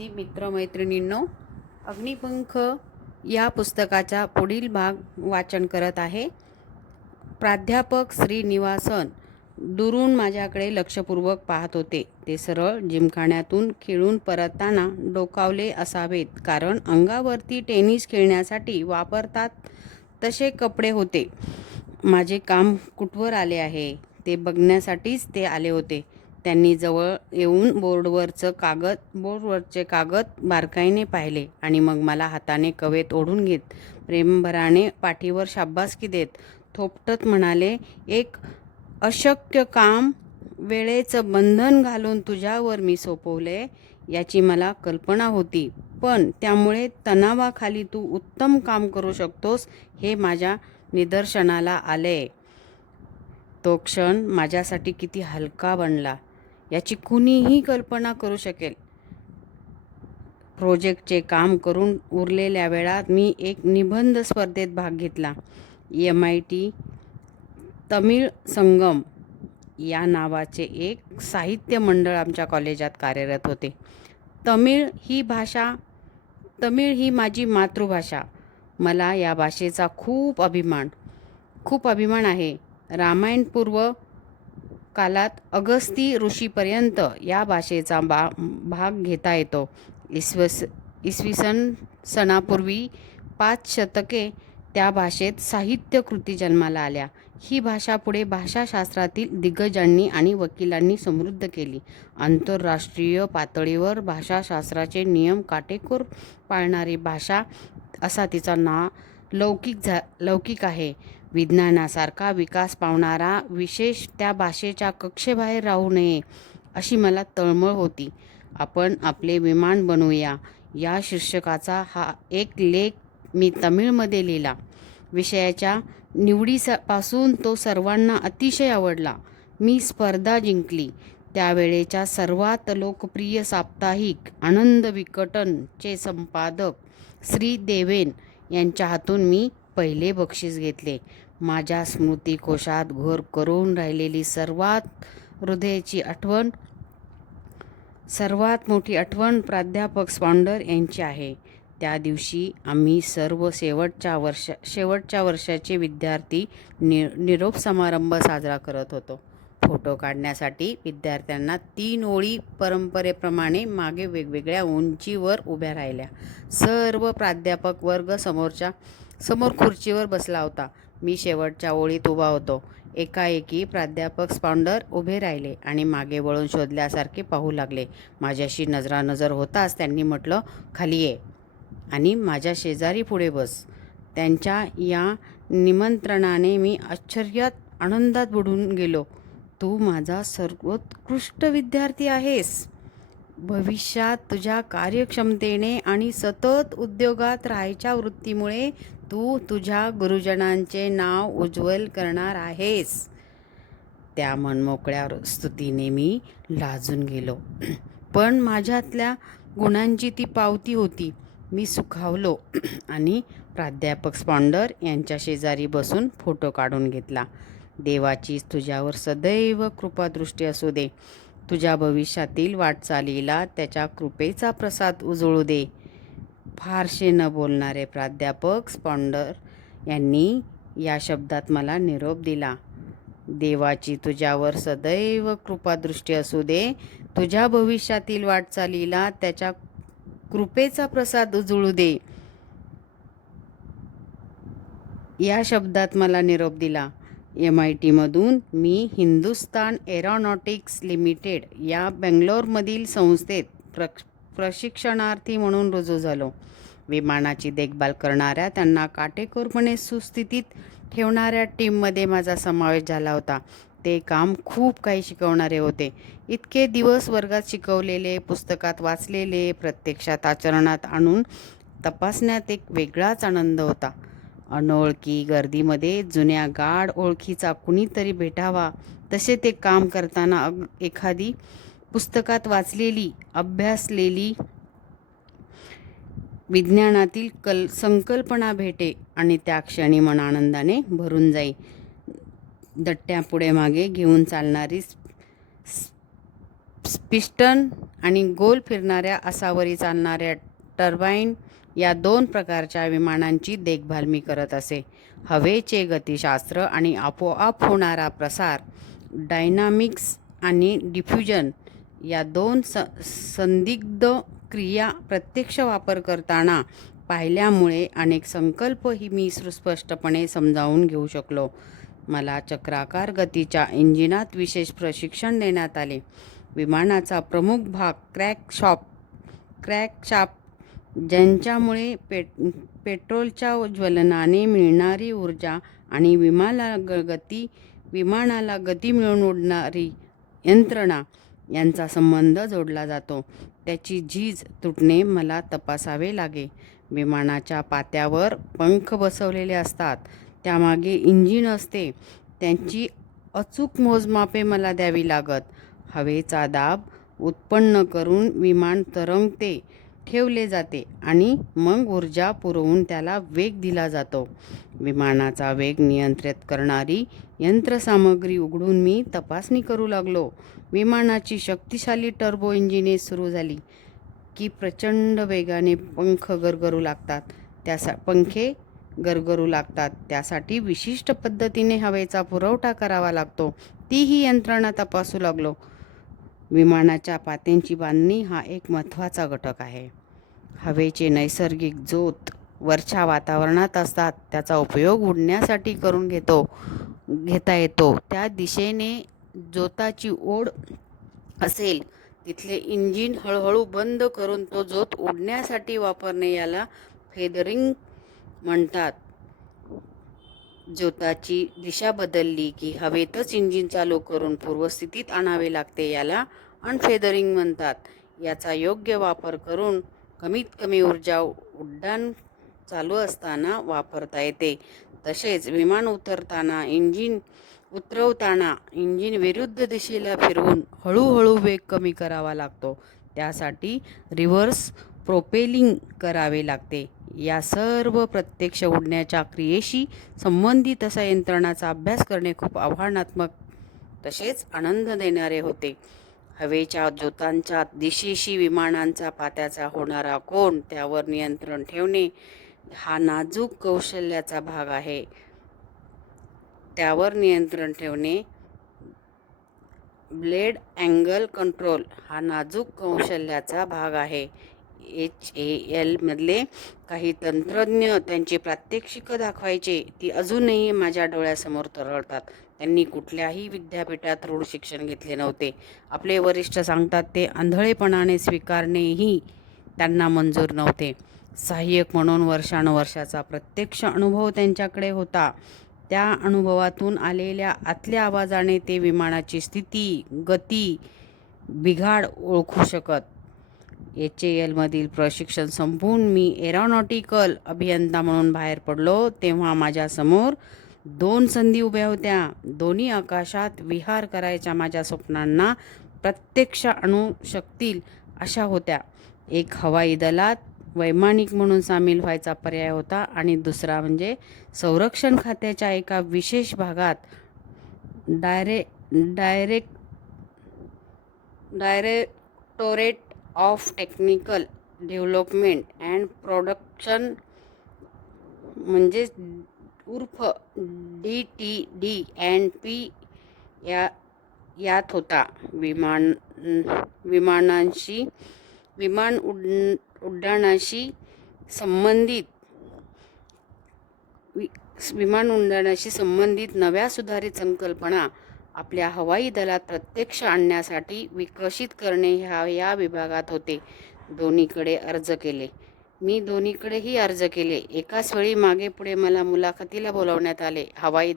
विद्यार्थी मित्रमैत्रिणींनो, अग्निपंख या पुस्तकाचा पुढील भाग वाचन करत आहे. प्राध्यापक श्रीनिवासन दुरून माझ्याकडे लक्षपूर्वक पाहत होते. ते सरळ जिमखान्यातून खेळून परतताना डोकावले असावेत, कारण अंगावरती टेनिस खेळण्यासाठी वापरतात तसे कपडे होते. माझे काम कुठवर आले आहे ते बघण्यासाठीच ते आले होते. त्यांनी जवळ येऊन बोर्डवरचे कागद बारकाईने पाहिले आणि मग मला हाताने कवेत ओढून घेत, प्रेमभराने पाठीवर शाबासकी देत, थोपटत म्हणाले, "एक अशक्य काम वेळेचं बंधन घालून तुझ्यावर मी सोपवले याची मला कल्पना होती, पण त्यामुळे तणावाखाली तू उत्तम काम करू शकतोस हे माझ्या निदर्शनाला आले. तो क्षण माझ्यासाठी किती हलका बनला याची कुणीही कल्पना करू शकेल. प्रोजेक्टचे काम करून उरलेल्या वेळात मी एक निबंध स्पर्धेत भाग घेतला. MIT तमिळ संगम या नावाचे एक साहित्य मंडळ आमच्या कॉलेजात कार्यरत होते. तमिळ ही माझी मातृभाषा. मला या भाषेचा खूप अभिमान आहे. रामायणपूर्व कालात अगस्ती ऋषीपर्यंत या भाषेचा भाग घेता येतो. इसवी सनापूर्वी 5 शतके त्या भाषेत साहित्य कृती जन्माला आल्या. ही भाषा पुढे भाषाशास्त्रातील दिग्गजांनी आणि वकिलांनी समृद्ध केली. आंतरराष्ट्रीय पातळीवर भाषाशास्त्राचे नियम काटेकोर पाळणारी भाषा असा तिचा लौकिक आहे. विज्ञानासारखा विकास पावणारा विशेष त्या भाषेच्या कक्षेबाहेर राहू नये अशी मला तळमळ होती. आपण आपले विमान बनवूया या शीर्षकाचा हा एक लेख मी तमिळमध्ये लिहिला. विषयाच्या निवडीपासून तो सर्वांना अतिशय आवडला. मी स्पर्धा जिंकली. त्यावेळेच्या सर्वात लोकप्रिय साप्ताहिक आनंद विकटनचे संपादक श्री देवेन यांच्या हातून मी पहिले बक्षीस घेतले. माझ्या स्मृतिकोशात घर करून राहिलेली सर्वात मोठी आठवण प्राध्यापक स्पॉन्डर यांची आहे. त्या दिवशी आम्ही सर्व शेवटच्या वर्षाचे विद्यार्थी निरोप समारंभ साजरा करत होतो. फोटो काढण्यासाठी विद्यार्थ्यांना 3 ओळी परंपरेप्रमाणे मागे वेगवेगळ्या उंचीवर उभ्या राहिल्या. सर्व प्राध्यापक वर्ग समोर खुर्चीवर बसला होता. मी शेवटच्या ओळीत उभा होतो. एकाएकी प्राध्यापक स्पॉन्डर उभे राहिले आणि मागे वळून शोधल्यासारखे पाहू लागले. माझ्याशी नजरानजर होताच त्यांनी म्हटलं, "खाली ये आणि माझ्या शेजारी पुढे बस." त्यांच्या या निमंत्रणाने मी आनंदात बुडून गेलो. "तू माझा सर्वोत्कृष्ट विद्यार्थी आहेस. भविष्यात तुझ्या कार्यक्षमतेने आणि सतत उद्योगात राहायच्या वृत्तीमुळे तू तुझ्या गुरुजनांचे नाव उज्ज्वल करणार आहेस." त्या मनमोकळ्या स्तुतीने मी लाजून गेलो. पण माझ्यातल्या गुणांची ती पावती होती. मी सुखावलो आणि प्राध्यापक स्पॉन्डर यांच्या शेजारी बसून फोटो काढून घेतला. "देवाची तुझ्यावर सदैव कृपादृष्टी असू दे. तुझ्या भविष्यातील वाटचालीला त्याच्या कृपेचा प्रसाद उजळू दे." फारसे न बोलणारे प्राध्यापक स्पॉन्डर यांनी या शब्दात मला निरोप दिला. "देवाची तुझ्यावर सदैव कृपादृष्टी असू दे. तुझ्या भविष्यातील वाटचालीला त्याच्या कृपेचा प्रसाद उजळू दे." या शब्दात मला निरोप दिला. MIT मधून मी हिंदुस्तान एरोनॉटिक्स लिमिटेड या बेंगलोरमधील संस्थेत प्रशिक्षणार्थी म्हणून रुजू झालो. विमानाची देखभाल करणाऱ्या, त्यांना काटेकोरपणे सुस्थितीत ठेवणाऱ्या टीममध्ये माझा समावेश झाला होता. ते काम खूप काही शिकवणारे होते. इतके दिवस वर्गात शिकवलेले, पुस्तकात वाचलेले प्रत्यक्षात आचरणात आणून तपासण्यात एक वेगळाच आनंद होता. अनोळखी गर्दीमध्ये जुन्या गाढ ओळखीचा कुणीतरी भेटावा तसे ते काम करताना एखादी पुस्तकात वाचलेली, अभ्यासलेली विज्ञानातील संकल्पना भेटे आणि त्या क्षणी मन आनंदाने भरून जाई. दट्ट्या पुढे मागे घेऊन चालणारी पिस्टन आणि गोल फिरणाऱ्या आसावरी चालणाऱ्या टर्बाईन या 2 प्रकारच्या विमानांची देखभाल मी करत असे. हवेचे गतिशास्त्र आणि आपोआप होणारा प्रसार, डायनामिक्स आणि डिफ्युजन या 2 संदिग्ध क्रिया प्रत्यक्ष वापर करताना पाहिल्यामुळे अनेक संकल्पही मी सुस्पष्टपणे समजावून घेऊ शकलो. मला चक्राकार गतीच्या इंजिनात विशेष प्रशिक्षण देण्यात आले. विमानाचा प्रमुख भाग क्रॅकशाफ्ट, ज्यांच्यामुळे पेट्रोलच्या ज्वलनाने मिळणारी ऊर्जा आणि विमानाला गती मिळवून उडणारी यंत्रणा यांचा संबंध जोडला जातो. त्याची झीज तुटणे मला तपासावे लागे. विमानाच्या पात्यावर पंख बसवलेले असतात, त्यामागे इंजिन असते. त्यांची अचूक मोजमापे मला द्यावी लागत. हवेचा दाब उत्पन्न करून विमान तरंगते ठेवले जाते आणि मग ऊर्जा पुरवून त्याला वेग दिला जातो. विमानाचा वेग नियंत्रित करणारी यंत्रसामग्री उघडून मी तपासणी करू लागलो. विमानाची शक्तिशाली टर्बो इंजिने सुरू झाली की प्रचंड वेगाने पंखे गरगरू लागतात. त्यासाठी विशिष्ट पद्धतीने हवेचा पुरवठा करावा लागतो. तीही यंत्रणा तपासू लागलो. विमानाच्या पात्यांची बांधणी हा एक महत्त्वाचा घटक आहे. हवेचे नैसर्गिक झोत वरच्या वातावरणात असतात. त्याचा उपयोग उडण्यासाठी करून घेता येतो. त्या दिशेने झोताची ओढ असेल तिथले इंजिन हळूहळू बंद करून तो झोत उडण्यासाठी वापरणे याला फेदरिंग म्हणतात. झोताची दिशा बदलली की हवेतच इंजिन चालू करून पूर्वस्थितीत आणावे लागते, याला अनफेदरिंग म्हणतात. याचा योग्य वापर करून कमीत कमी ऊर्जा उड्डाण चालू असताना वापरता येते. तसेच विमान उतरवताना इंजिन विरुद्ध दिशेला फिरवून हळूहळू वेग कमी करावा लागतो. त्यासाठी रिव्हर्स प्रोपेलिंग करावे लागते. या सर्व प्रत्यक्ष उडण्याच्या क्रियेशी संबंधित अशा यंत्रणांचा अभ्यास करणे खूप आव्हानात्मक तसेच आनंद देणारे होते. हवेच्या झोतांच्या दिशेशी विमानांचा पात्याचा होणारा कोन, त्यावर नियंत्रण ठेवणे हा नाजूक कौशल्याचा भाग आहे. ब्लेड अँगल कंट्रोल हा नाजूक कौशल्याचा भाग आहे. HAL मधले काही तंत्रज्ञ त्यांची प्रात्यक्षिकं दाखवायचे. ती अजूनही माझ्या डोळ्यासमोर तरळतात. त्यांनी कुठल्याही विद्यापीठात रूढ शिक्षण घेतले नव्हते. आपले वरिष्ठ सांगतात ते आंधळेपणाने स्वीकारणेही त्यांना मंजूर नव्हते. सहाय्यक म्हणून वर्षानुवर्षाचा प्रत्यक्ष अनुभव त्यांच्याकडे होता. त्या अनुभवातून आलेल्या आतल्या आवाजाने ते विमानाची स्थिती, गती, बिघाड ओळखू शकत. HAL मधील प्रशिक्षण संपवून मी एरोनॉटिकल अभियंता म्हणून बाहेर पडलो तेव्हा माझ्यासमोर 2 संधी उभ्या होत्या. दोन्ही आकाशात विहार करायच्या माझ्या स्वप्नांना प्रत्यक्ष आणू शकतील अशा होत्या. एक हवाई दलात वैमानिक म्हणून सामील व्हायचा पर्याय होता आणि दुसरा म्हणजे संरक्षण खात्याच्या एका विशेष भागात directorate of technical development and production म्हणजेच उर्फ DTD&P यात होता. विमान उड्डाणाशी संबंधित नव्या सुधारित संकल्पना आपल्या हवाई दलात प्रत्यक्ष आणण्यासाठी विकसित करणे या विभागात होते. मी दोन्हीकडेही अर्ज केले. एकाच वेळी मागे पुढे मला मुलाखतीला बोलावण्यात आले. हवाई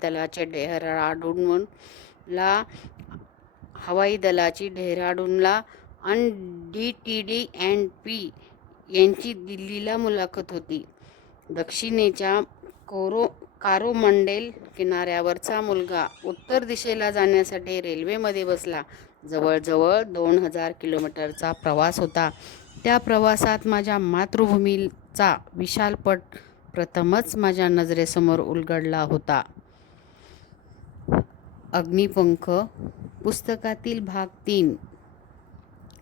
दलाची डेहराडूनला आणि DTD&P यांची दिल्लीला मुलाखत होती. दक्षिणेच्या कारोमंडेल किनाऱ्यावरचा मुलगा उत्तर दिशेला जाण्यासाठी रेल्वेमध्ये बसला. जवळजवळ 2000 किलोमीटरचा प्रवास होता. त्या प्रवासात माझ्या मातृभूमीचा विशाल पट प्रथमच माझ्या नजरेसमोर उलगडला होता. अग्निपंख पुस्तकातील भाग 3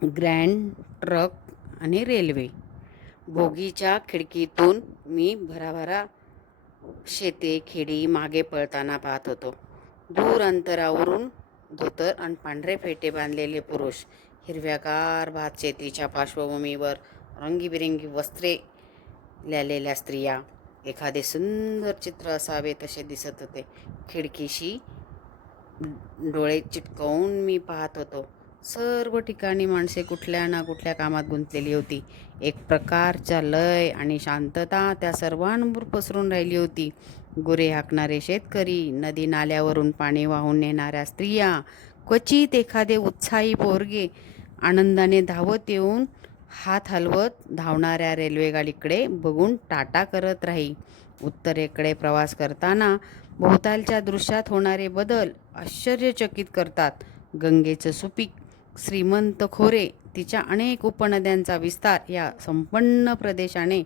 ग्रँड ट्रक आणि रेल्वे. बोगीच्या खिडकीतून मी भराभरा शेते खेडी मागे पळताना पाहत होतो. दूर अंतरावरून धोतर आणि पांढरे फेटे बांधलेले पुरुष, हिरव्यागार भात शेतीच्या पार्श्वभूमीवर रंगीबिरंगी वस्त्रे लिहिलेल्या स्त्रिया, एखादे सुंदर चित्र असावे तसे दिसत होते. खिडकीशी डोळे चिटकवून मी पाहत होतो. सर्व ठिकाणी माणसे कुठल्या ना कुठल्या कामात गुंतलेली होती. एक प्रकारचा लय आणि शांतता त्या सर्वांवर पसरून राहिली होती. गुरे हाकणारे शेतकरी, नदी नाल्यावरून पाणी वाहून नेणाऱ्या स्त्रिया, क्वचित एखादे उत्साही पोरगे आनंदाने धावत येऊन हात हलवत धावणाऱ्या रेल्वेगाडीकडे बघून टाटा करत राही. उत्तरेकडे प्रवास करताना भोवतालच्या दृश्यात होणारे बदल आश्चर्यचकित करतात. गंगेचं सुपीक श्रीमंत खोरे, तिच्या अनेक उपनद्यांचा विस्तार या संपन्न प्रदेशाने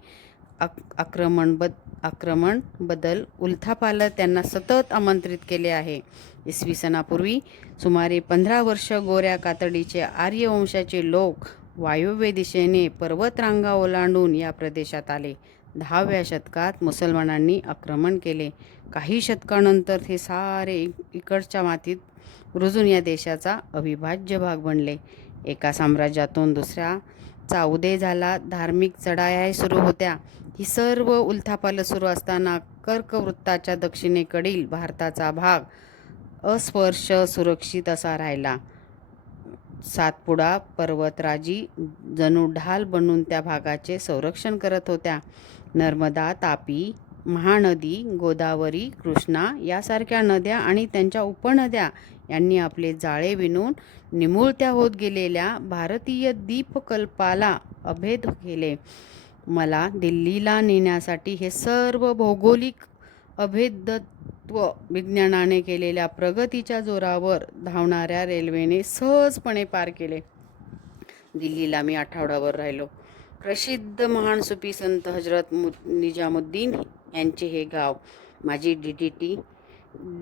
आक्रमण बदल उलथापालथ त्यांना सतत आमंत्रित केले आहे. इसवी सनापूर्वी सुमारे 15 वर्ष गोऱ्या कातडीचे आर्य वंशाचे लोक वायव्य दिशेने पर्वतरांगा ओलांडून या प्रदेशात आले. 10व्या शतकात मुसलमानांनी आक्रमण केले. काही शतकानंतर हे सारे इकडच्या मातीत रुजून या देशाचा अविभाज्य भाग बनले. एका साम्राज्यातून दुसऱ्याचा उदय झाला. धार्मिक चढाया सुरू होत्या. ही सर्व उलथापालथ सुरू असताना कर्कवृत्ताच्या दक्षिणेकडील भारताचा भाग अस्पर्श सुरक्षित असा राहिला. सातपुडा पर्वतराजी जणू ढाल बनून त्या भागाचे संरक्षण करत होत्या. नर्मदा, तापी, महानदी, गोदावरी, कृष्णा यासारख्या नद्या आणि त्यांच्या उपनद्या यांनी आपले जाळे विणून निमुळत्या होत गेलेल्या भारतीय द्वीपकल्पाला अभेद केले. मला दिल्लीला नेण्यासाठी हे सर्व भौगोलिक अभेदत्व विज्ञानाने केलेल्या प्रगतीच्या जोरावर धावणाऱ्या रेल्वेने सहजपणे पार केले. दिल्लीला मी आठवडाभर राहिलो. प्रसिद्ध महान सुफी संत हजरत निजामुद्दीन यांचे हे गाव. माझी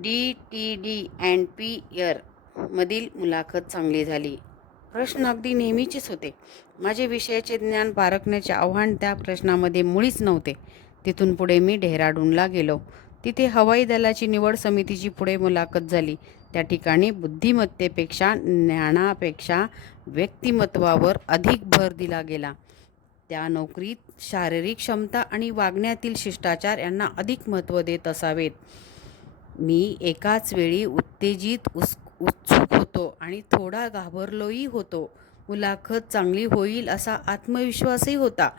DTD&P मधील मुलाखत चांगली झाली. प्रश्न अगदी नेहमीचेच होते. माझे विषयाचे ज्ञान पारखण्याचे आव्हान त्या प्रश्नामध्ये मुळीच नव्हते. तिथून पुढे मी डेहराडूनला गेलो. तिथे हवाई दलाची निवड समितीची पुढे मुलाखत झाली. त्या ठिकाणी बुद्धिमत्तेपेक्षा ज्ञानापेक्षा व्यक्तिमत्वावर अधिक भर दिला गेला. त्या नोकरीत शारीरिक क्षमता आणि वागण्यातील शिष्टाचार यांना अधिक महत्त्व देत असावेत. मी एकाच वेळी उत्तेजित, उत्सुक होतो आणि थोडा घाबरलोही होतो. मुलाखत चांगली होईल असा आत्मविश्वासही होता.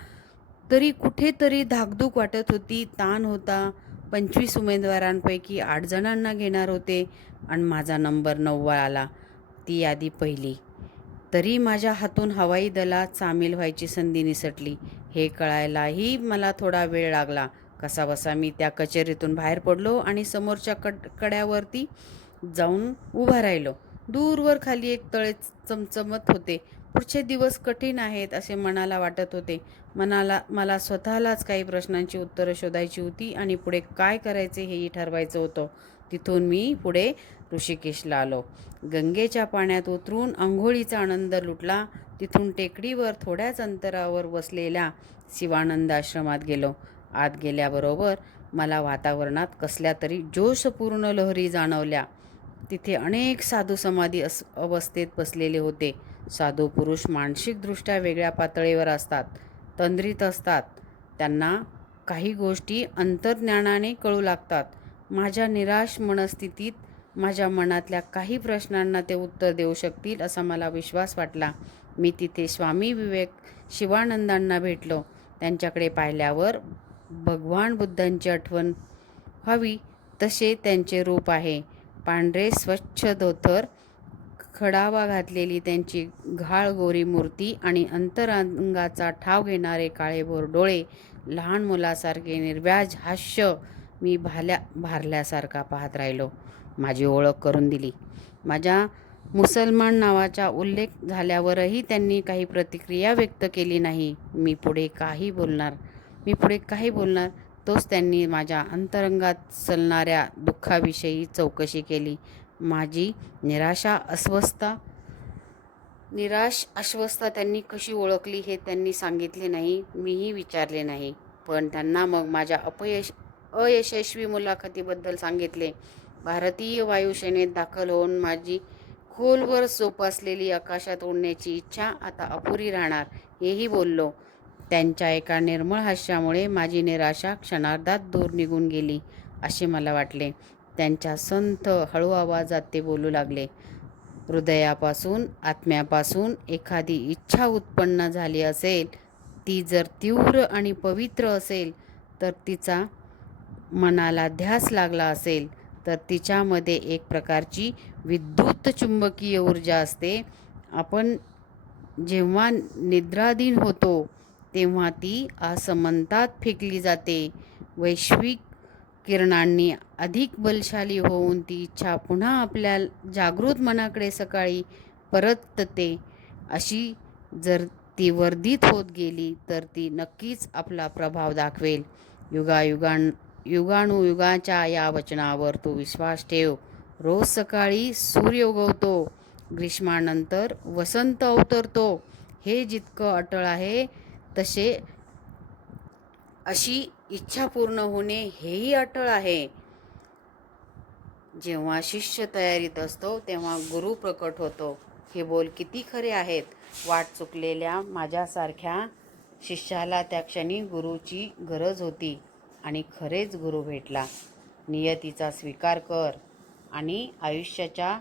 तरी कुठेतरी धाकधूक वाटत होती, ताण होता. 25 उमेदवारांपैकी 8 जणांना घेणार होते आणि माझा नंबर 9 आला. ती यादी पहिली. तरी माझ्या हातून हवाई दलात सामील व्हायची संधी निसटली. हे कळायलाही मला थोडा वेळ लागला. कसाबसा मी त्या कचेरीतून बाहेर पडलो आणि समोरच्या कड्यावरती जाऊन उभा राहिलो. दूरवर खाली एक तळे चमचमत होते. पुढचे दिवस कठीण आहेत असे मनाला वाटत होते. मला स्वतःलाच काही प्रश्नांची उत्तरं शोधायची होती आणि पुढे काय करायचे हेही ठरवायचं होतं. तिथून मी पुढे ऋषिकेशला आलो. गंगेच्या पाण्यात उतरून आंघोळीचा आनंद लुटला. तिथून टेकडीवर थोड्याच अंतरावर वसलेल्या शिवानंद आश्रमात गेलो. आत गेल्याबरोबर मला वातावरणात कसल्या तरी जोशपूर्ण लहरी जाणवल्या. तिथे अनेक साधू समाधी अवस्थेत बसलेले होते. साधू पुरुष मानसिकदृष्ट्या वेगळ्या पातळीवर असतात, तंद्रीत असतात. त्यांना काही गोष्टी अंतर्ज्ञानाने कळू लागतात. माझ्या निराश मनस्थितीत माझ्या मनातल्या काही प्रश्नांना ते उत्तर देऊ शकतील असा मला विश्वास वाटला. मी तिथे स्वामी विवेक शिवानंदांना भेटलो. त्यांच्याकडे पाहिल्यावर भगवान बुद्धांची आठवण व्हावी तसे त्यांचे रूप आहे. पांढरे स्वच्छ धोतर, खडावा घातलेली त्यांची घाळ गोरी मूर्ती आणि अंतरंगाचा ठाव घेणारे काळेभोर डोळे, लहान मुलासारखे निर्व्याज हास्य मी भारल्यासारखा पाहत राहिलो. माझी ओळख करून दिली. माझ्या मुसलमान नावाचा उल्लेख झाल्यावरही त्यांनी काही प्रतिक्रिया व्यक्त केली नाही. मी पुढे काही बोलणार तोच त्यांनी माझ्या अंतरंगात चलणाऱ्या दुःखाविषयी चौकशी केली. माझी निराशा, अस्वस्थता निराश अवस्था त्यांनी कशी ओळखली हे त्यांनी सांगितले नाही, मीही विचारले नाही. पण त्यांना मग माझ्या अयशस्वी मुलाखतीबद्दल सांगितले. भारतीय वायुसेनेत दाखल होऊन माझी खोलवर जोपासलेली आकाशात उडण्याची इच्छा आता अपुरी राहणार हेही बोललो. त्यांच्या एका निर्मळ हास्यामुळे माझी निराशा क्षणार्धात दूर निघून गेली असे मला वाटले. त्यांच्या संथ हळू आवाजात ते बोलू लागले. हृदयापासून, आत्म्यापासून एखादी इच्छा उत्पन्न झाली असेल, ती जर तीव्र आणि पवित्र असेल, तर तिचा मनाला ध्यास लागला असेल, तर तिच्यामध्ये एक प्रकारची विद्युत चुंबकीय ऊर्जा असते. आपण जेव्हा निद्राधीन होतो, तेव्हा ती असमंतात फेकली जाते. वैश्विक किरणांनी अधिक बलशाली होऊन ती इच्छा पुन्हा आपल्या जागृत मनाकडे सकाळी परतते. अशी जर ती वर्धित होत गेली, तर ती नक्कीच आपला प्रभाव दाखवेल. युगानुयुगाच्या या वचनावर तू विश्वास ठेव. रोज सकाळी सूर्य उगवतो, ग्रीष्मानंतर वसंत अवतरतो. हे जितकं अटळ आहे, तसे अशी इच्छा पूर्ण होणे हेही अटळ आहे. जेव्हा शिष्य तयारीत असतो, तेव्हा गुरु प्रकट होतो. हे बोल किती खरे आहेत. वाट चुकलेल्या माझ्यासारख्या शिष्याला त्या क्षणी गुरुची गरज होती आणि खरेच गुरु भेटला. नियतीचा स्वीकार कर आणि आयुष्याच्या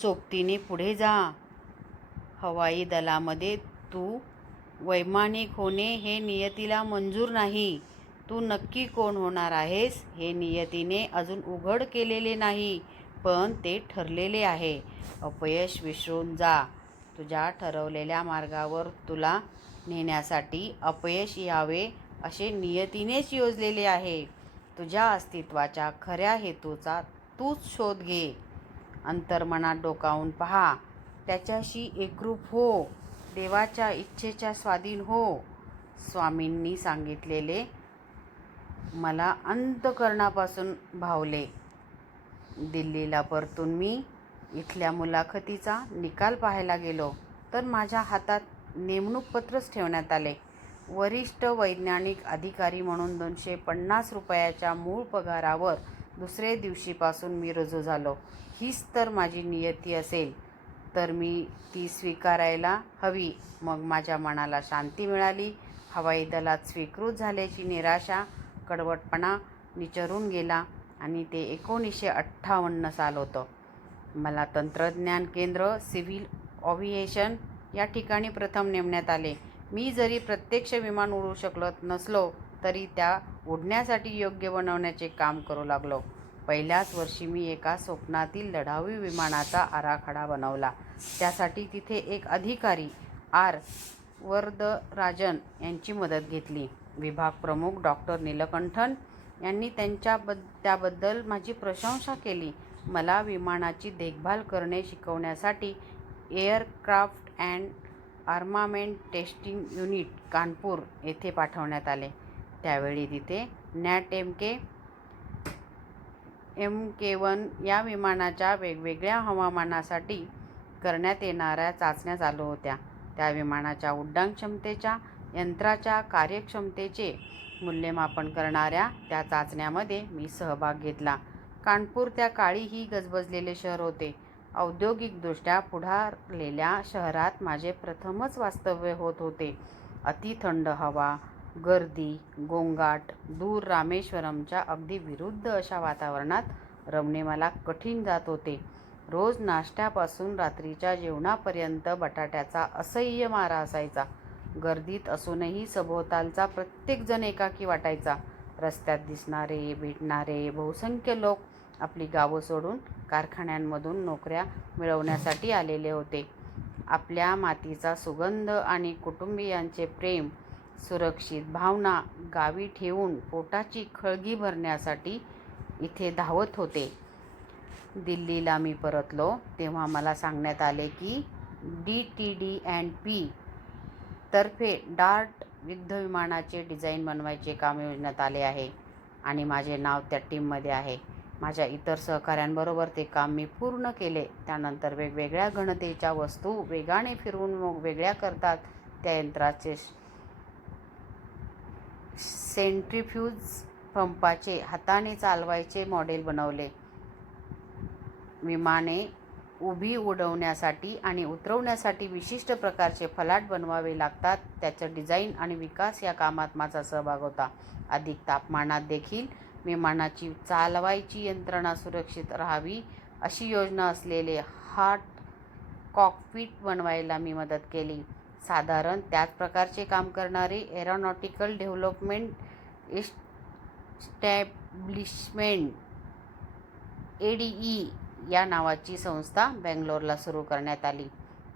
सोबतीने पुढे जा. हवाई दलामध्ये तू वैमानिक होणे हे नियतीला मंजूर नाही. तू नक्की कोण होणार आहेस हे नियतीने अजून उघड केलेले नाही, पण ते ठरलेले आहे. अपयश विसरून जा. तुझ्या ठरवलेल्या मार्गावर तुला नेण्यासाठी अपयश यावे असे नियतीनेच योजलेले आहे. तुझ्या अस्तित्वाच्या खऱ्या हेतूचा तूच शोध घे. अंतर्मनात डोकावून पहा. त्याच्याशी एकरूप हो. देवाच्या इच्छेच्या स्वाधीन हो. स्वामींनी सांगितलेले मला अंतःकरणापासून भावले. दिल्लीला परतून मी इथल्या मुलाखतीचा निकाल पाहायला गेलो, तर माझ्या हातात नेमणूक पत्रच ठेवण्यात आले. वरिष्ठ वैज्ञानिक अधिकारी म्हणून 250 रुपयाच्या मूळ पगारावर दुसरे दिवशीपासून मी रुजू झालो. हीच तर माझी नियती असेल, तर मी ती स्वीकारायला हवी. मग माझ्या मनाला शांती मिळाली. हवाई दलात स्वीकृत झाल्याची निराशा, कडवटपणा निचरून गेला आणि ते 1958 साल होतं. मला तंत्रज्ञान केंद्र, सिव्हिल ऑव्हिएशन या ठिकाणी प्रथम नेमण्यात आले. मी जरी प्रत्यक्ष विमान उडवू शकत नसलो, तरी त्या उडण्यासाठी योग्य बनवण्याचे काम करू लागलो. पहिल्याच वर्षी मी एका स्वप्नातील लढाऊ विमानाचा आराखडा बनवला. त्यासाठी तिथे एक अधिकारी आर. वरदराजन यांची मदत घेतली. विभाग प्रमुख डॉक्टर नीलकंठन यांनी त्याबद्दल माझी प्रशंसा केली. मला विमानाची देखभाल करणे शिकवण्यासाठी aircraft and armament testing unit Kanpur येथे पाठवण्यात आले. त्यावेळी तिथे नॅट MK1 या विमानाच्या वेगवेगळ्या हवामानासाठी करण्यात येणाऱ्या चाचण्या चालू होत्या. त्या विमानाच्या उड्डाण क्षमतेच्या, यंत्राच्या कार्यक्षमतेचे मूल्यमापन करणाऱ्या त्या चाचण्यामध्ये मी सहभाग घेतला. कानपूर त्या काळीही गजबजलेले शहर होते. औद्योगिकदृष्ट्या पुढारलेल्या शहरात माझे प्रथमच वास्तव्य होत होते. अतिथंड हवा, गर्दी, गोंगाट, दूर रामेश्वरमच्या अगदी विरुद्ध अशा वातावरणात रमणे मला कठीण जात होते. रोज नाश्त्यापासून रात्रीच्या जेवणापर्यंत बटाट्याचा असह्य मारा असायचा. गर्दीत असूनही सभोवतालचा प्रत्येकजण एकाकी वाटायचा. रस्त्यात दिसणारे, भेटणारे बहुसंख्य लोक आपली गावं सोडून कारखान्यांमधून नोकऱ्या मिळवण्यासाठी आलेले होते. आपल्या मातीचा सुगंध आणि कुटुंबियांचे प्रेम, सुरक्षित भावना गावी ठेवून पोटाची खळगी भरण्यासाठी इथे धावत होते. दिल्लीला मी परतलो, तेव्हा मला सांगण्यात आले की DTD&P तर्फे डार्ट युद्धविमानाचे डिझाईन बनवायचे काम योजण्यात आले आहे आणि माझे नाव त्या टीममध्ये आहे. माझ्या इतर सहकाऱ्यांबरोबर ते काम मी पूर्ण केले. त्यानंतर वेगवेगळ्या घनतेच्या वस्तू वेगाने फिरवून वेगळ्या करतात त्या यंत्राचे सेंट्रिफ्यूज पंपाचे हाताने चालवायचे मॉडेल बनवले. विमाने उभी उडवण्यासाठी आणि उतरवण्यासाठी विशिष्ट प्रकारचे फलाट बनवावे लागतात. त्याचं डिझाईन आणि विकास या कामात माझा सहभाग होता. अधिक तापमानात देखील विमानाची चालवायची यंत्रणा सुरक्षित राहावी अशी योजना असलेले हॉट कॉकपिट बनवायला मी मदत केली. साधारण त्याच प्रकारचे काम करणारे एरोनॉटिकल डेव्हलपमेंट इस्टॅब्लिशमेंट ADE या नावाची संस्था बेंगलोरला सुरू करण्यात आली.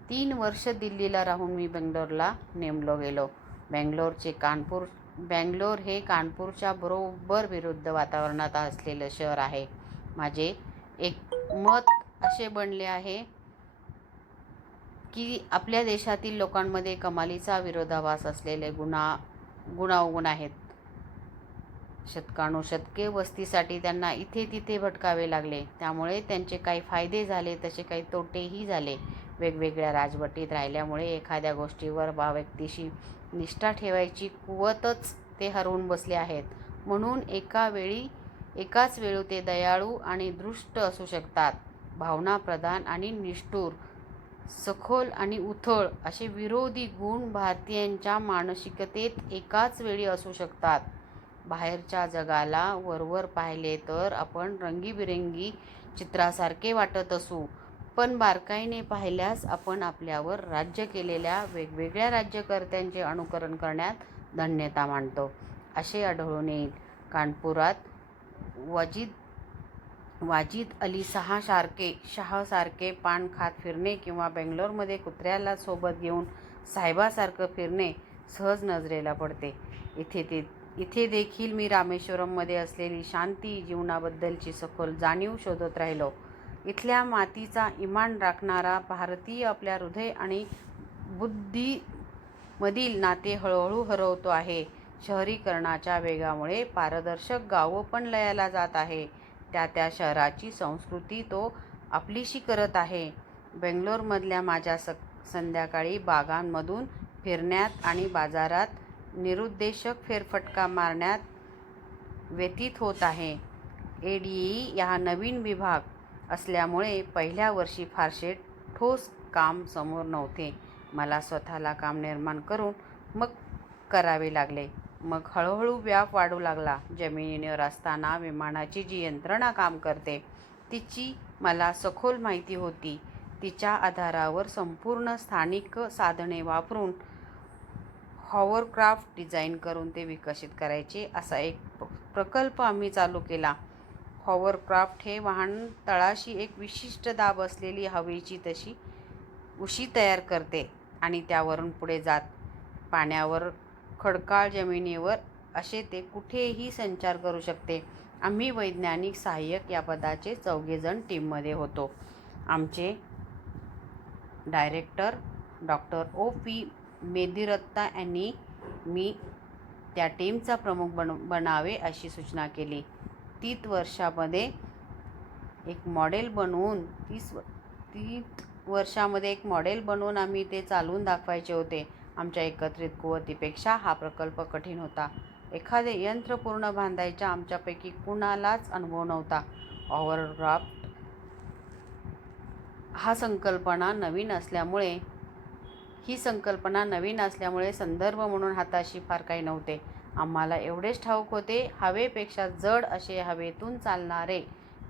3 वर्ष दिल्लीला राहून मी बेंगलोरला नेमलो गेलो. बेंगलोर हे कानपूरच्या बरोबर विरुद्ध वातावरणात असलेलं शहर आहे. माझे एक मत असे बनले आहे की आपल्या देशातील लोकांमध्ये कमालीचा विरोधाभास असलेले गुणावगुण आहेत. शतकानुशतके वस्तीसाठी त्यांना इथे तिथे भटकावे लागले. त्यामुळे त्यांचे काही फायदे झाले तसे काही तोटेही झाले. वेगवेगळ्या राजवटीत राहिल्यामुळे एखाद्या गोष्टीवर वा व्यक्तीशी निष्ठा ठेवायची कुवतच ते हरवून बसले आहेत. म्हणून एकाच वेळी ते दयाळू आणि दुष्ट असू शकतात. भावनाप्रधान आणि निष्ठुर, सखोल आणि उथळ असे विरोधी गुण भारतीयांच्या मानसिकतेत एकाच वेळी असू शकतात. बाहेरच्या जगाला वरवर पाहिले तर आपण रंगीबिरंगी चित्रासारखे वाटत असू, पण बारकाईने पाहिल्यास आपण आपल्यावर राज्य केलेल्या वेगवेगळ्या राज्यकर्त्यांचे अनुकरण करण्यात धन्यता मानतो असे आढळून येईल. कानपुरात वाजिद अली शाहसारखे पान खात फिरणे किंवा बेंगलोरमध्ये कुत्र्याला सोबत घेऊन साहेबासारखं फिरणे सहज नजरेला पडते. इथे देखील मी रामेश्वरममध्ये असलेली शांती, जीवनाबद्दलची सखोल जाणीव शोधत राहिलो. इथल्या मातीचा इमान राखणारा भारतीय आपल्या हृदय आणि बुद्धीमधील नाते हळूहळू हरवतो आहे. शहरीकरणाच्या वेगामुळे पारदर्शक गावं पण लयाला जात आहे. त्या शहराची संस्कृती तो आपलीशी करत आहे. बेंगलोरमधल्या माझ्या संध्याकाळी बागांमधून फिरण्यात आणि बाजारात निरुद्देशक फेरफटका मारण्यात व्यतीत होत आहे. ADE हा नवीन विभाग असल्यामुळे पहिल्या वर्षी फारसे ठोस काम समोर नव्हते. मला स्वतःला काम निर्माण करून मग करावे लागले. मग हळूहळू व्याप वाढू लागला. जमिनीवर असताना विमानाची जी यंत्रणा काम करते तिची मला सखोल माहिती होती. तिच्या आधारावर संपूर्ण स्थानिक साधने वापरून हॉवरक्राफ्ट डिझाईन करून ते विकसित करायचे असा एक प्रकल्प आम्ही चालू केला. हॉवरक्राफ्ट हे वाहन तळाशी एक विशिष्ट दाब असलेली हवेची तशी उशी तयार करते आणि त्यावरून पुढे जात पाण्यावर, खडकाळ जमिनीवर असे ते कुठेही संचार करू शकते. आम्ही वैज्ञानिक सहाय्यक या पदाचे 4 जण टीममध्ये होतो. आमचे डायरेक्टर डॉ. O.P. मेदिरत्ता यांनी मी त्या टीमचा प्रमुख बनावे अशी सूचना केली. 30 वर्षामध्ये एक मॉडेल बनवून आम्ही ते चालवून दाखवायचे होते. आमच्या एकत्रित कुवतीपेक्षा हा प्रकल्प कठीण होता. एखादे यंत्र पूर्ण बांधायचा आमच्यापैकी कुणालाच अनुभव नव्हता. हॉवरक्राफ्ट ही संकल्पना नवीन असल्यामुळे संदर्भ म्हणून हाताशी फार काही नव्हते. आम्हाला एवढेच ठाऊक होते, हवेपेक्षा जड असे हवेतून चालणारे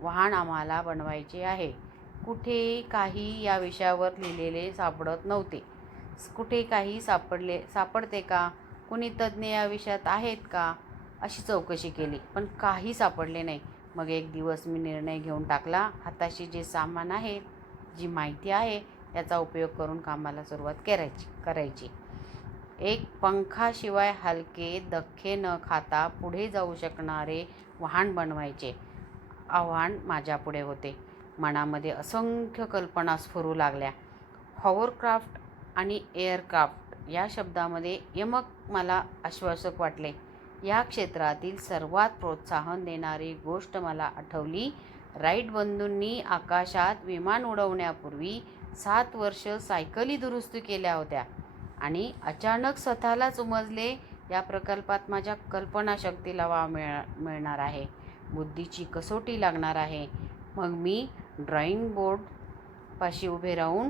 वाहन आम्हाला बनवायचे आहे. कुठेही काही या विषयावर लिहिलेले सापडत नव्हते. कुठे काही सापडते का? कुणी तज्ज्ञ या विषयात आहेत का? अशी चौकशी केली, पण काही सापडले नाही. मग एक दिवस मी निर्णय घेऊन टाकला, हाताशी जे सामान आहे, जी माहिती आहे याचा उपयोग करून कामाला सुरुवात करायची. एक पंखाशिवाय हलके धक्के न खाता पुढे जाऊ शकणारे वाहन बनवायचे आव्हान माझ्यापुढे होते. मनामध्ये असंख्य कल्पना स्फुरू लागल्या. हॉवरक्राफ्ट आणि एअरक्राफ्ट या शब्दामध्ये यमक मला आश्वासक वाटले. या क्षेत्रातील सर्वात प्रोत्साहन देणारी गोष्ट मला आठवली. राईट बंधूंनी आकाशात विमान उडवण्यापूर्वी 7 वर्ष सायकली दुरुस्त केल्या होत्या आणि अचानक स्वतःलाच उमजले, या प्रकल्पात माझ्या कल्पनाशक्तीला वाव मिळणार आहे, बुद्धीची कसोटी लागणार आहे. मग मी ड्रॉइंग बोर्डपाशी उभे राहून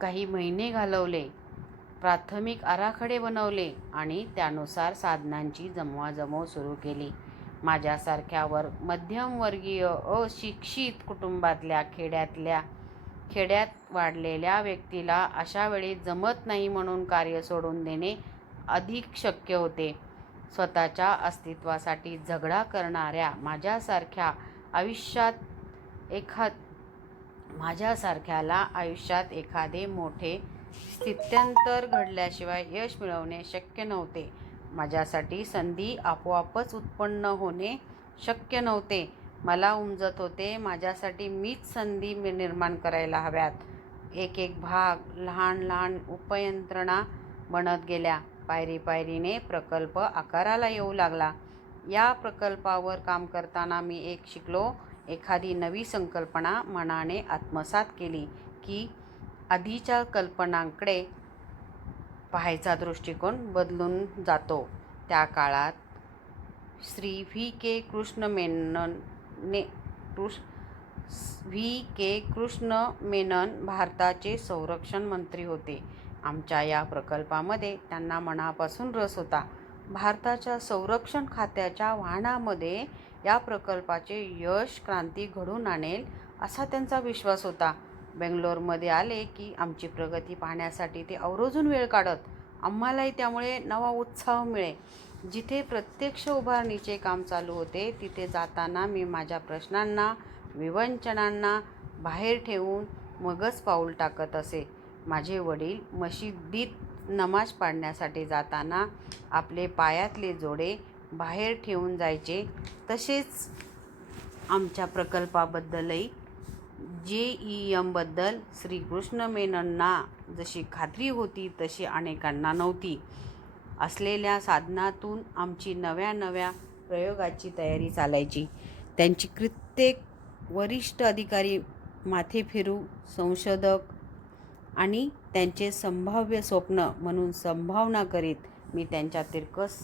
काही महिने घालवले, प्राथमिक आराखडे बनवले आणि त्यानुसार साधनांची जमवाजमव सुरू केली. माझ्यासारख्या मध्यमवर्गीय अशिक्षित कुटुंबातल्या खेड्यात वाढलेल्या व्यक्तीला अशा वेळी जमत नाही म्हणून कार्य सोडून देणे अधिक शक्य होते. स्वतःच्या अस्तित्वासाठी झगडा करणाऱ्या माझ्यासारख्याला आयुष्यात एखादे मोठे स्थित्यंतर घडल्याशिवाय यश मिळवणे शक्य नव्हते. माझ्यासाठी संधी आपोआपच उत्पन्न होणे शक्य नव्हते. मला उमजत होते, माझ्यासाठी मीच संधी निर्माण करायला हव्यात. एक भाग, लहान लहान उपयंत्रणा बनत गेल्या. पायरीने प्रकल्प आकाराला येऊ लागला. या प्रकल्पावर काम करताना मी शिकलो, एखादी नवी संकल्पना मनाने आत्मसात केली की आधीच्या कल्पनांकडे पाहायचा दृष्टिकोन बदलून जातो. त्या काळात श्री व्ही. के. कृष्ण मेनन भारताचे संरक्षण मंत्री होते. आमच्या या प्रकल्पामध्ये त्यांना मनापासून रस होता. भारताच्या संरक्षण खात्याच्या वाहनामध्ये या प्रकल्पाचे यश क्रांती घडवून आणेल असा त्यांचा विश्वास होता. बेंगलोरमध्ये आले की आमची प्रगती पाहण्यासाठी ते आवर्जून वेळ काढत. आम्हालाही त्यामुळे नवा उत्साह मिळे. जिथे प्रत्यक्ष उभारणीचे काम चालू होते तिथे जाताना मी माझ्या प्रश्नांना, विवंचनांना बाहेर ठेवून मगच पाऊल टाकत असे. माझे वडील मशिदीत नमाज पाडण्यासाठी जाताना आपले पायातले जोडे बाहेर ठेवून जायचे. तसेच आमच्या प्रकल्पाबद्दलही JEM बद्दल श्री कृष्ण मेननना जशी खात्री होती तशी अनेकांना नव्हती. असलेल्या साधनातून आमची नव्या प्रयोगाची तयारी चालायची. त्यांची कित्येक वरिष्ठ अधिकारी, माथेफिरू संशोधक आणि त्यांचे संभाव्य स्वप्न म्हणून संभावना करीत. मी त्यांच्या तिरकस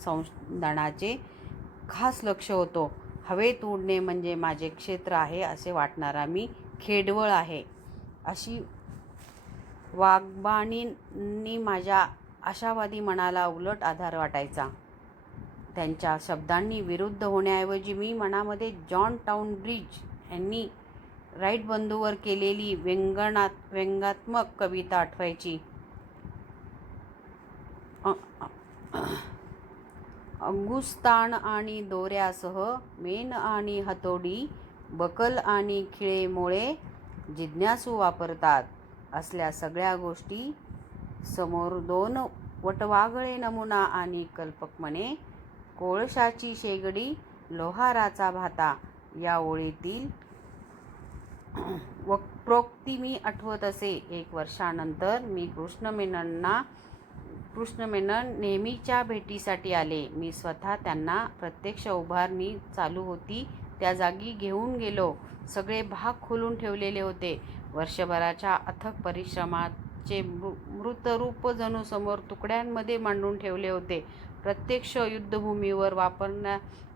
संधानाचे खास लक्ष होतो. हवेत उडणे म्हणजे माझे क्षेत्र आहे असे वाटणारा मी खेडवळ आहे, अशी वाग्बाणींनी माझ्या आशावादी मनाला उलट आधार वाटायचा. त्यांच्या शब्दांनी विरुद्ध होण्याऐवजी मी मनामध्ये जॉन टाउनब्रिज यांनी राईट बंधूवर केलेली व्यंगात्मक कविता आठवायची. अंगुस्तान आणि दोऱ्यासह मेण आणि हातोडी, बकल आणि खिळेमोळे जिज्ञासू वापरतात. असल्या सगळ्या गोष्टी समोर 2 वटवाघळे नमुना आणि कल्पक मने, कोळशाची शेगडी, लोहाराचा भाता. या ओळीतील वक्रोक्ती मी आठवत असे. 1 वर्षानंतर मी कृष्ण मेनन नेहमीच्या भेटीसाठी आले. मी स्वतः त्यांना प्रत्यक्ष उभारणी चालू होती त्या जागी घेऊन गेलो. सगळे भाग खोलून ठेवलेले होते. वर्षभराच्या अथक परिश्रमाचे मृतरूप जणू समोर तुकड्यांमध्ये मांडून ठेवले होते. प्रत्यक्ष युद्धभूमीवर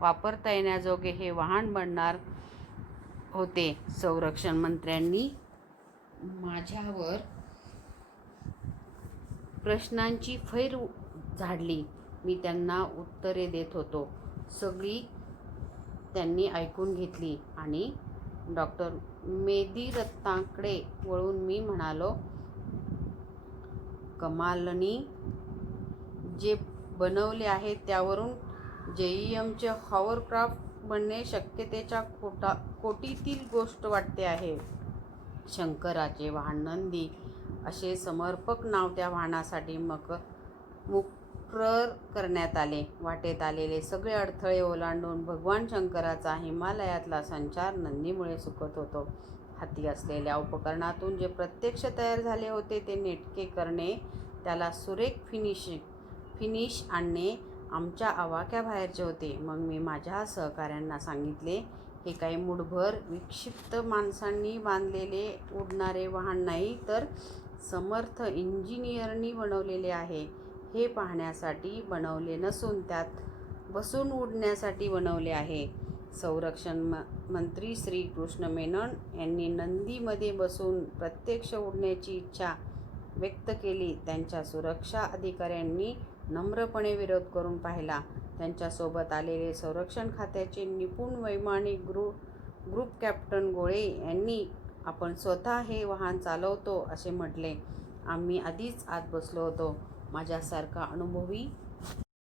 वापरता येण्याजोगे हे वाहन बनणार होते. संरक्षण मंत्र्यांनी माझ्यावर प्रश्नांची फैर झाडली. मी त्यांना उत्तरे देत होतो. सगळी त्यांनी ऐकून घेतली आणि डॉ. मेदिरत्नाकडे वळून मी म्हणालो, कमालनी जे बनवले आहे त्यावरून JEMचे हॉवरक्राफ्ट बनणे शक्यतेच्या कोटीतील गोष्ट वाटते आहे. शंकराचे वाहन नंदी असे समर्पक नाव त्या वाहनासाठी मुकर्रर करण्यात आले. वाटेत आलेले सगळे अडथळे ओलांडून भगवान शंकराचा हिमालयातला संचार नंदीमुळे सुखत होतो. हाती असलेल्या उपकरणातून जे प्रत्यक्ष तयार झाले होते ते नेटके करणे, त्याला सुरेख फिनिश आणणे आमच्या आवाक्याबाहेरचे होते. मग मी माझ्या सहकाऱ्यांना सांगितले, हे काही मूठभर विक्षिप्त माणसांनी बांधलेले उडणारे वाहन नाही, तर समर्थ इंजिनियरनी बनवलेले आहे. हे पाहण्यासाठी बनवले नसून त्यात बसून उडण्यासाठी बनवले आहे. संरक्षण मंत्री श्री कृष्ण मेनन यांनी नंदीमध्ये बसून प्रत्यक्ष उडण्याची इच्छा व्यक्त केली. त्यांच्या सुरक्षा अधिकाऱ्यांनी नम्रपणे विरोध करून पाहिला. त्यांच्यासोबत आलेले संरक्षण खात्याचे निपुण वैमानिक ग्रुप कॅप्टन गोळे यांनी आपण स्वतः हे वाहन चालवतो असे म्हटले. आम्ही आधीच आत बसलो होतो. माझ्यासारखा अनुभवी